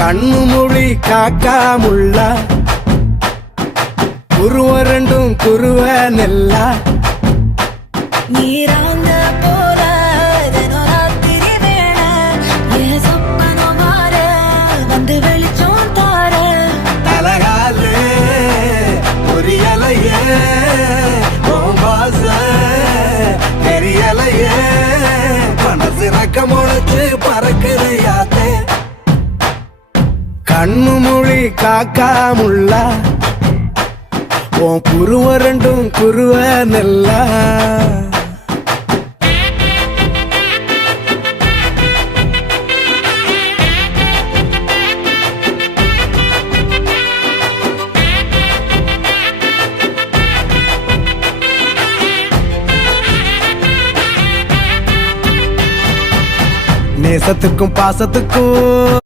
கண்ணு மொழி காக்காமுள்ள குருவ ரெண்டும் குருவ நெல்லா நீராங்க போல தினராத்திரி வேண என் சொப்பனம் மாற வந்து வெளிச்சம் தார தலகாலே பொரியலையே ஓம்பாச தெரியலையே மனசு ரக்க முளைச்சு பறக்குறையாத்தே கண்ணு மொழி காக்காமுள்ள உன் குருவ ரெண்டும் குருவ நெல்லா நேசத்துக்கும் பாசத்துக்கும்